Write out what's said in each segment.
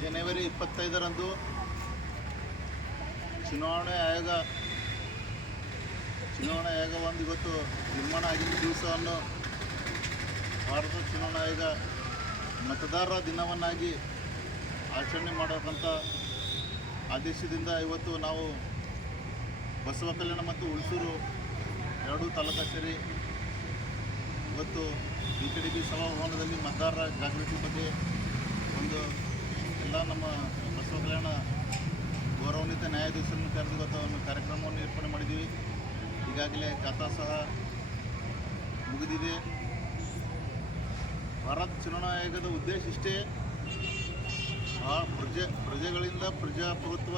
ಜನವರಿ 25ರಂದು ಚುನಾವಣೆ ಆಯೋಗ ಒಂದು ಇವತ್ತು ನಿರ್ಮಾಣ ಆಗಿದ್ದ ದಿವಸವನ್ನು ಭಾರತ ಚುನಾವಣಾ ಆಯೋಗ ಮತದಾರರ ದಿನವನ್ನಾಗಿ ಆಚರಣೆ ಮಾಡಬೇಕಂತ ಆದೇಶದಿಂದ ಇವತ್ತು ನಾವು ಬಸವ ಕಲ್ಯಾಣ ಮತ್ತು ಹುಣಸೂರು ಎರಡೂ ತಾಲೂಕು ಸೇರಿ ಇವತ್ತು BKDB ಸಭಾಭವನದಲ್ಲಿ ಮತದಾರರ ಜಾಗೃತಿ ಬಗ್ಗೆ ಒಂದು ಎಲ್ಲ ನಮ್ಮ ಬಸವ ಕಲ್ಯಾಣ ಗೌರವಾನ್ವಿತ ನ್ಯಾಯಾಧೀಶರನ್ನು ಕರೆದು ಇವತ್ತು ಒಂದು ಕಾರ್ಯಕ್ರಮವನ್ನು ಏರ್ಪಾಡು ಮಾಡಿದ್ದೀವಿ. ಈಗಾಗಲೇ ಜಾಥಾ ಸಹ ಮುಗಿದಿದೆ. ಭಾರತ ಚುನಾವಣಾ ಆಯೋಗದ ಉದ್ದೇಶ ಇಷ್ಟೇ, ಪ್ರಜೆಗಳಿಂದ ಪ್ರಜಾಪ್ರಭುತ್ವ,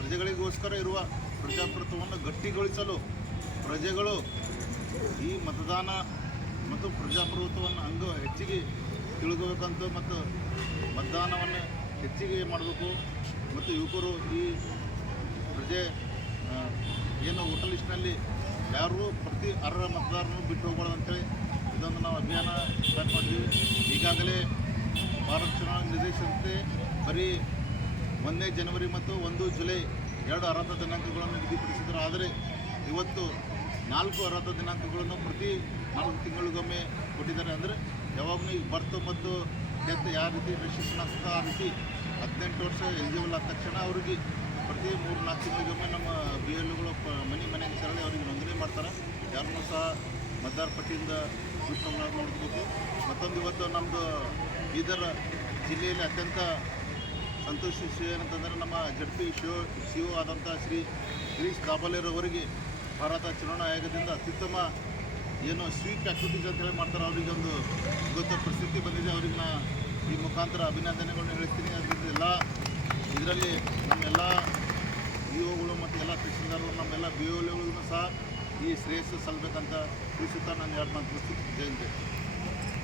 ಪ್ರಜೆಗಳಿಗೋಸ್ಕರ ಇರುವ ಪ್ರಜಾಪ್ರಭುತ್ವವನ್ನು ಗಟ್ಟಿಗೊಳಿಸಲು ಪ್ರಜೆಗಳು ಈ ಮತದಾನ ಮತ್ತು ಪ್ರಜಾಪ್ರಭುತ್ವವನ್ನು ಹೆಚ್ಚಿಗೆ ತಿಳ್ಕೋಬೇಕಂತ ಮತ್ತು ಮತದಾನವನ್ನು ಹೆಚ್ಚಿಗೆ ಮಾಡಬೇಕು ಮತ್ತು ಯುವಕರು ಈ ಏನು ವೋಟರ್ ಲಿಸ್ಟ್ನಲ್ಲಿ ಯಾರು ಪ್ರತಿ ಅರ್ಹ ಮತದಾರರನ್ನು ಬಿಟ್ಟು ಹೋಗ್ಬಾರ್ದು ಅಂತೇಳಿ ಇದೊಂದು ನಾವು ಅಭಿಯಾನ ಸ್ಟಾರ್ಟ್ ಮಾಡಿದ್ದೀವಿ. ಈಗಾಗಲೇ ಭಾರತ ಚುನಾವಣಾ ನಿರ್ದೇಶನದಂತೆ ಬರೀ 1ನೇ ಜನವರಿ ಮತ್ತು 1 ಜುಲೈ 2 ಅರ್ಹತಾ ದಿನಾಂಕಗಳನ್ನು ನಿಗದಿಪಡಿಸಿದರು. ಆದರೆ ಇವತ್ತು 4 ಅರ್ಹತಾ ದಿನಾಂಕಗಳನ್ನು ಪ್ರತಿ 4 ತಿಂಗಳಿಗೊಮ್ಮೆ ಕೊಟ್ಟಿದ್ದಾರೆ. ಅಂದರೆ ಯಾವಾಗಲೂ ಈಗ ಬರ್ತು ಮತ್ತು ಡೆತ್ ಯಾವ ರೀತಿ ರಿಜಿಸ್ಟ್ರೇಷನ್ ಆಗ್ತದೆ ಆ ರೀತಿ 18 ವರ್ಷ ಎಲಿಜಿಬಲ್ ಆದ ತಕ್ಷಣ ಅವರಿಗೆ ಪ್ರತಿ 3-4 ತಿಂಗಳಿಗೊಮ್ಮೆ ನಮ್ಮ BLOಗಳು ಮನೆಗೆ ತೆರಳಿ ಅವರಿಗೆ ನೋಂದಣಿ ಮಾಡ್ತಾರೆ. ಯಾರನ್ನೂ ಸಹ ಮತದಾರ ಪಟ್ಟಿಯಿಂದ ಬಿಟ್ಟು ನೋಡ್ಕೋಬೇಕು. ಮತ್ತೊಂದು ಇವತ್ತು ನಮ್ಮದು ಬೀದರ್ ಜಿಲ್ಲೆಯಲ್ಲಿ ಅತ್ಯಂತ ಸಂತೋಷ ವಿಷಯ ಏನಂತಂದರೆ ನಮ್ಮ ZP CO ಆದಂಥ ಶ್ರೀ ಗಿರೀಶ್ ದಾಬೋಲೆರವರಿಗೆ ಭಾರತ ಚುನಾವಣಾ ಆಯೋಗದಿಂದ ಅತ್ಯುತ್ತಮ ಏನು ಸ್ವೀಪ್ ಆ್ಯಕ್ಟಿವಿಟೀಸ್ ಅಂತ ಹೇಳಿ ಮಾಡ್ತಾರೆ. ಅವರಿಗೆ ಒಂದು ಇವತ್ತು ಪ್ರಸಿದ್ಧಿ ಬಂದಿದೆ. ಅವ್ರಿಗೆ ನಾ ಈ ಮುಖಾಂತರ ಅಭಿನಂದನೆಗಳನ್ನ ಹೇಳ್ತೀನಿ. ಅದರಿಂದ ಇದರಲ್ಲಿ ನಮ್ಮೆಲ್ಲ BOಗಳು ಮತ್ತು ಎಲ್ಲ ತಹಸೀಲ್ದಾರರು ನಮ್ಮೆಲ್ಲ BLOಗಳಿಗೂ ಸಹ ಈ ಶ್ರೇಯಸ್ಸು ಸಲ್ಲಬೇಕಂತ ತಿಳಿಸುತ್ತಾ ನಾನು 2 ಮಾತು ಜಯಂತಿ.